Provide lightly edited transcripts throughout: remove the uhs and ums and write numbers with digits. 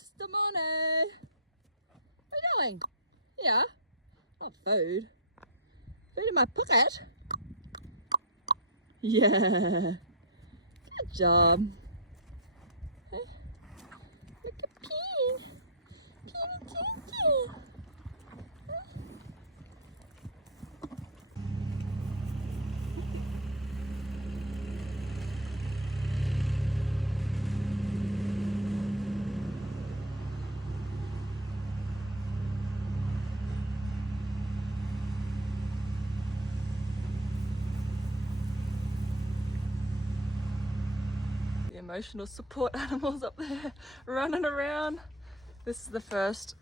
Mr. Money. What are you doing? Yeah. Not food. Food in my pocket. Yeah. Good job. Look at Peen. Peeny Tinky. The emotional support animals up there running around. This is the first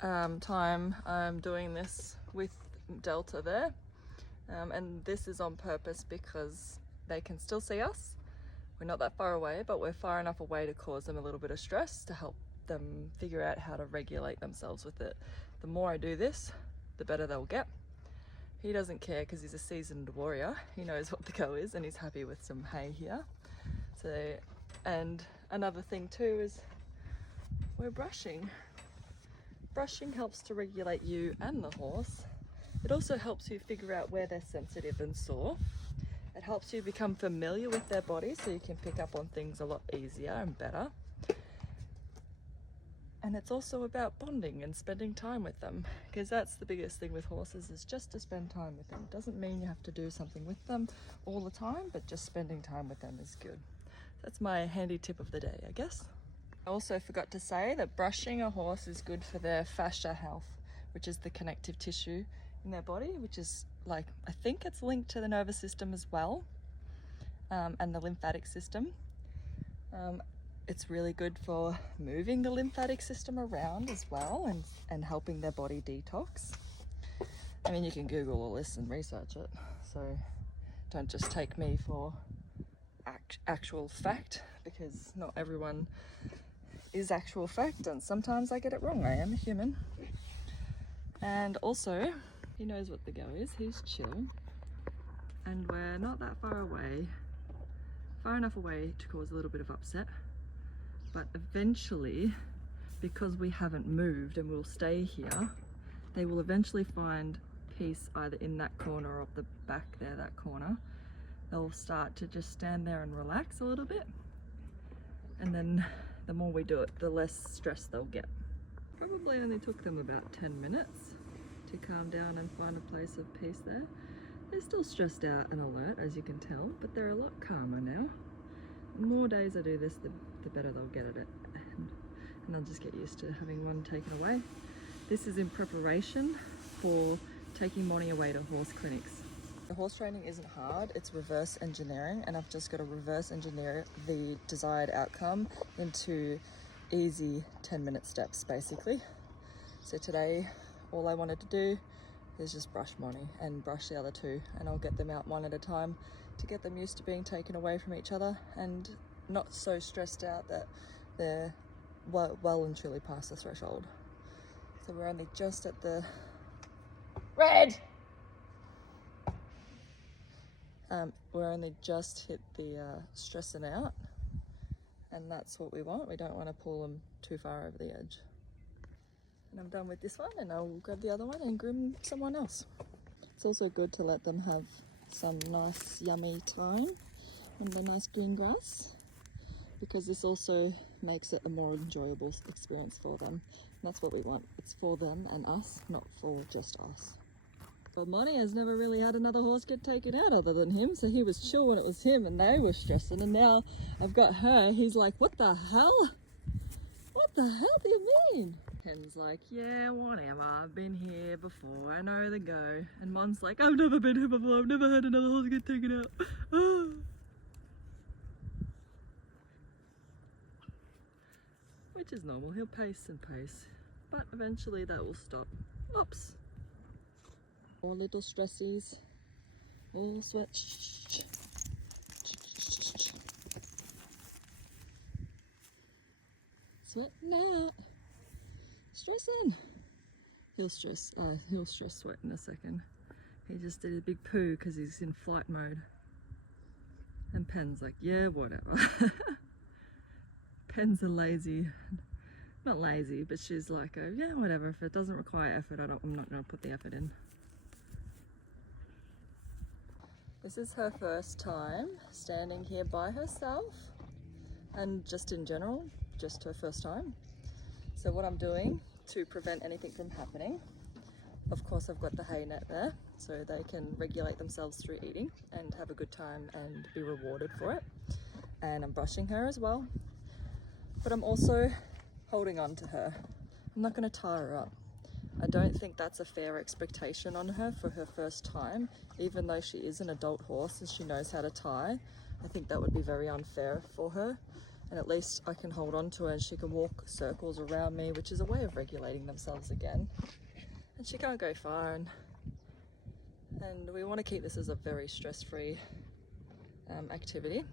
time I'm doing this with Delta there. And this is on purpose because they can still see us. We're not that far away, but we're far enough away to cause them a little bit of stress to help them figure out how to regulate themselves with it. The more I do this, the better they'll get. He doesn't care because he's a seasoned warrior. He knows what the go is and he's happy with some hay here. So, and another thing too is we're brushing. Brushing helps to regulate you and the horse. It also helps you figure out where they're sensitive and sore. It helps you become familiar with their body so you can pick up on things a lot easier and better. And it's also about bonding and spending time with them, because that's the biggest thing with horses, is just to spend time with them. It doesn't mean you have to do something with them all the time, but just spending time with them is good. That's my handy tip of the day, I guess. I also forgot to say that brushing a horse is good for their fascia health, which is the connective tissue in their body, which is like, I think it's linked to the nervous system as well, and the lymphatic system. It's really good for moving the lymphatic system around as well, and helping their body detox. I mean, you can Google all this and research it, so don't just take me for actual fact, because not everyone is actual fact, and sometimes I get it wrong. I am a human. And also, he knows what the go is. He's chill, and we're not that far away, far enough away to cause a little bit of upset. But eventually, because we haven't moved and we'll stay here, they will eventually find peace either in that corner or up the back there, that corner. They'll start to just stand there and relax a little bit. And then the more we do it, the less stress they'll get. Probably only took them about 10 minutes to calm down and find a place of peace there. They're still stressed out and alert, as you can tell, but they're a lot calmer now. The more days I do this, the better they'll get at it, and they'll just get used to having one taken away. This is in preparation for taking Monty away to horse clinics. The horse training isn't hard, it's reverse engineering, and I've just got to reverse engineer the desired outcome into easy 10-minute steps, basically. So today, all I wanted to do is just brush Monty and brush the other two, and I'll get them out one at a time to get them used to being taken away from each other and not so stressed out that they're well and truly past the threshold. So we're only just at the red. We're only just hit the stressing out, and that's what we want. We don't want to pull them too far over the edge. And I'm done with this one, and I'll grab the other one and groom someone else. It's also good to let them have some nice yummy time on the nice green grass, because this also makes it a more enjoyable experience for them. And that's what we want. It's for them and us, not for just us. But Monty has never really had another horse get taken out other than him, so he was chill when it was him and they were stressing, and now I've got her. He's like, what the hell? What the hell do you mean? Ken's like, yeah, whatever, I've been here before, I know the go. And Mon's like, I've never been here before, I've never had another horse get taken out. Which is normal, he'll pace and pace, but eventually that will stop. Oops. All little stressies, all sweat. Sweating out, stressing. He'll stress sweat in a second. He just did a big poo because he's in flight mode. And Pen's like, yeah, whatever. Pen's a lazy, not lazy, but she's like, yeah, whatever. If it doesn't require effort, I'm not going to put the effort in. This is her first time standing here by herself, and just in general, just her first time. So what I'm doing to prevent anything from happening, of course I've got the hay net there so they can regulate themselves through eating and have a good time and be rewarded for it. And I'm brushing her as well, but I'm also holding on to her. I'm not going to tie her up. I don't think that's a fair expectation on her for her first time, even though she is an adult horse and she knows how to tie. I think that would be very unfair for her, and at least I can hold on to her and she can walk circles around me, which is a way of regulating themselves again. And she can't go far, and we want to keep this as a very stress-free activity.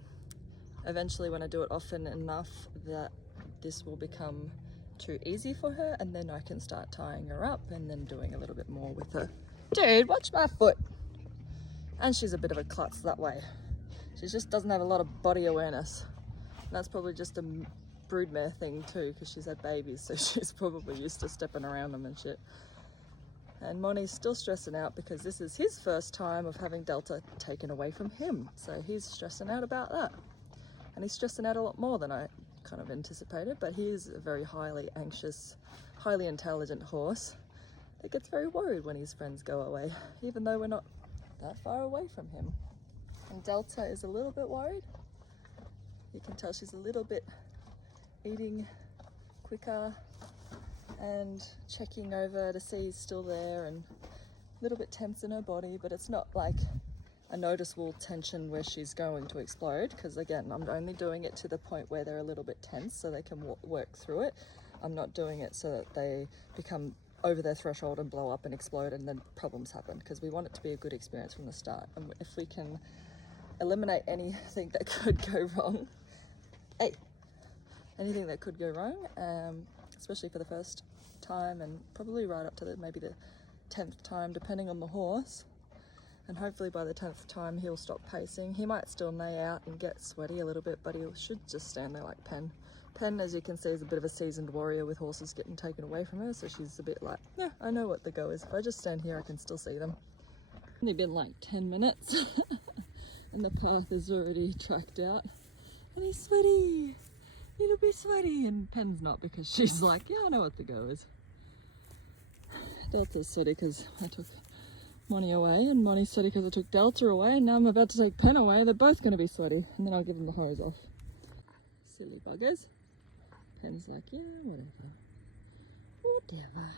Eventually, when I do it often enough, that this will become too easy for her, and then I can start tying her up and then doing a little bit more with her. Dude, watch my foot. And she's a bit of a klutz that way. She just doesn't have a lot of body awareness. And that's probably just a broodmare thing too, because she's had babies, so she's probably used to stepping around them and shit. And Moni's still stressing out because this is his first time of having Delta taken away from him. So he's stressing out about that. And he's stressing out a lot more than I kind of anticipated, but he is a very highly anxious, highly intelligent horse that gets very worried when his friends go away, even though we're not that far away from him. And Delta is a little bit worried. You can tell she's a little bit eating quicker and checking over to see he's still there, and a little bit tense in her body, but it's not like a noticeable tension where she's going to explode, because again, I'm only doing it to the point where they're a little bit tense so they can work through it. I'm not doing it so that they become over their threshold and blow up and explode and then problems happen, because we want it to be a good experience from the start. And if we can eliminate anything that could go wrong, anything that could go wrong, especially for the first time and probably right up to maybe the 10th time, depending on the horse. And hopefully by the 10th time he'll stop pacing. He might still neigh out and get sweaty a little bit, but he should just stand there like Pen. Pen, as you can see, is a bit of a seasoned warrior with horses getting taken away from her, so she's a bit like, yeah, I know what the go is. If I just stand here, I can still see them. Only been like 10 minutes and the path is already tracked out. And he's sweaty. It'll be sweaty. And Pen's not, because she's like, yeah, I know what the go is. Delta's sweaty because I took Moni away, and Moni's sweaty because I took Delta away, and now I'm about to take Pen away. They're both going to be sweaty, and then I'll give them the hose off. Silly buggers. Pen's like, yeah, whatever.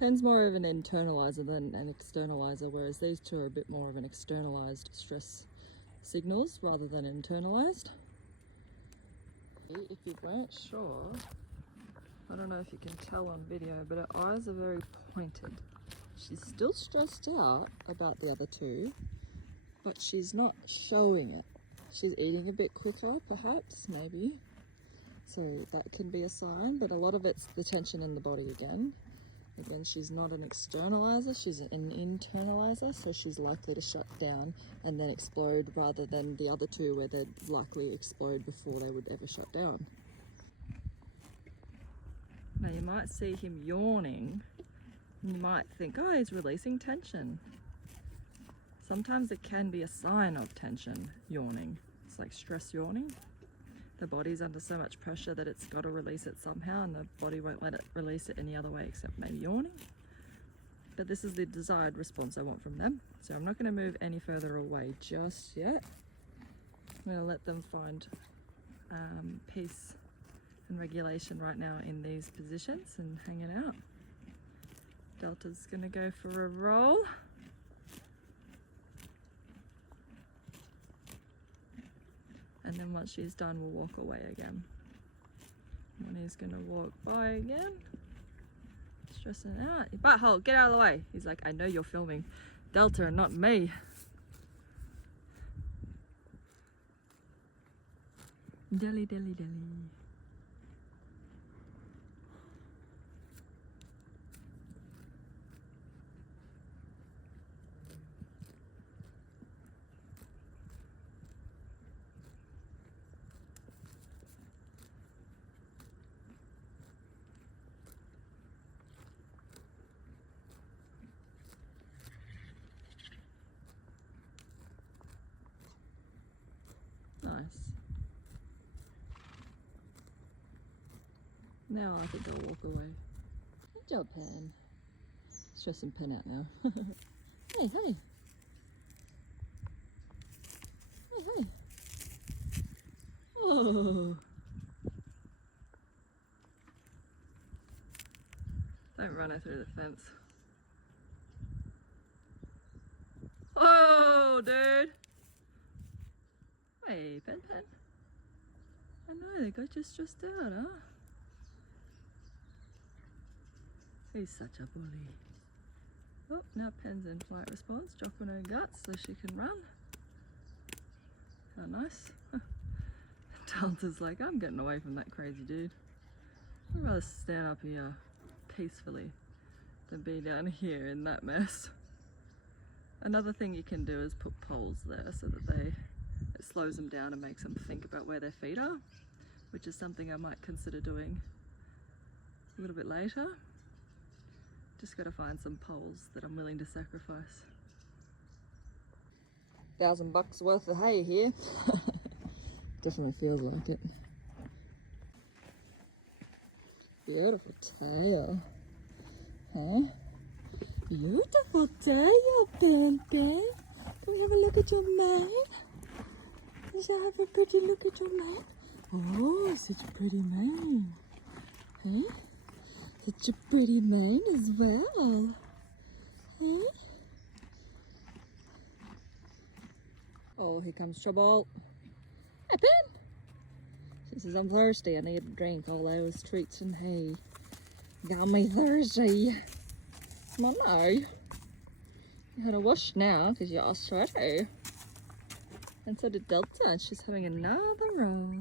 Pen's more of an internalizer than an externalizer, whereas these two are a bit more of an externalized stress signals rather than internalized. If you weren't sure, I don't know if you can tell on video, but her eyes are very pointed. She's still stressed out about the other two, but she's not showing it. She's eating a bit quicker, perhaps, maybe. So that can be a sign, but a lot of it's the tension in the body again. Again, she's not an externalizer, she's an internalizer, so she's likely to shut down and then explode, rather than the other two where they'd likely explode before they would ever shut down. Now you might see him yawning. You might think, oh, he's releasing tension. Sometimes it can be a sign of tension, yawning. It's like stress yawning. The body's under so much pressure that it's got to release it somehow, and the body won't let it release it any other way except maybe yawning. But this is the desired response I want from them. So I'm not going to move any further away just yet. I'm going to let them find peace and regulation right now in these positions and hanging out. Delta's gonna go for a roll. And then once she's done, we'll walk away again. Moni's gonna walk by again. Stressing out. Butthole, get out of the way. He's like, I know you're filming Delta and not me. Dilly dilly dilly. nice. Now I think I'll walk away. Good job, Pen. Stressing Pen out now. Hey, hey. Hey, hey. Oh. Don't run her through the fence. Oh, dude. Hey, Pen Pen. I know, they got you stressed out, huh? He's such a bully. Oh, now Pen's in flight response, dropping her guts so she can run. How nice. Delta's like, I'm getting away from that crazy dude. I'd rather stand up here peacefully than be down here in that mess. Another thing you can do is put poles there so that it slows them down and makes them think about where their feet are, which is something I might consider doing a little bit later. Just got to find some poles that I'm willing to sacrifice. $1,000 worth of hay here. Definitely feels like it. Beautiful tail. Huh? Beautiful tail, Ben Ben. Can we have a look at your mane? Let's have a pretty look at your mane. Oh, such a pretty mane. Huh? Such a pretty mane as well. Huh? Oh, here comes trouble. Hey, Ben! She says, I'm thirsty. I need a drink. All those treats and hay got me thirsty. Come on now. You had a wash now because you're all sweaty. And so did Delta, and she's having another roll.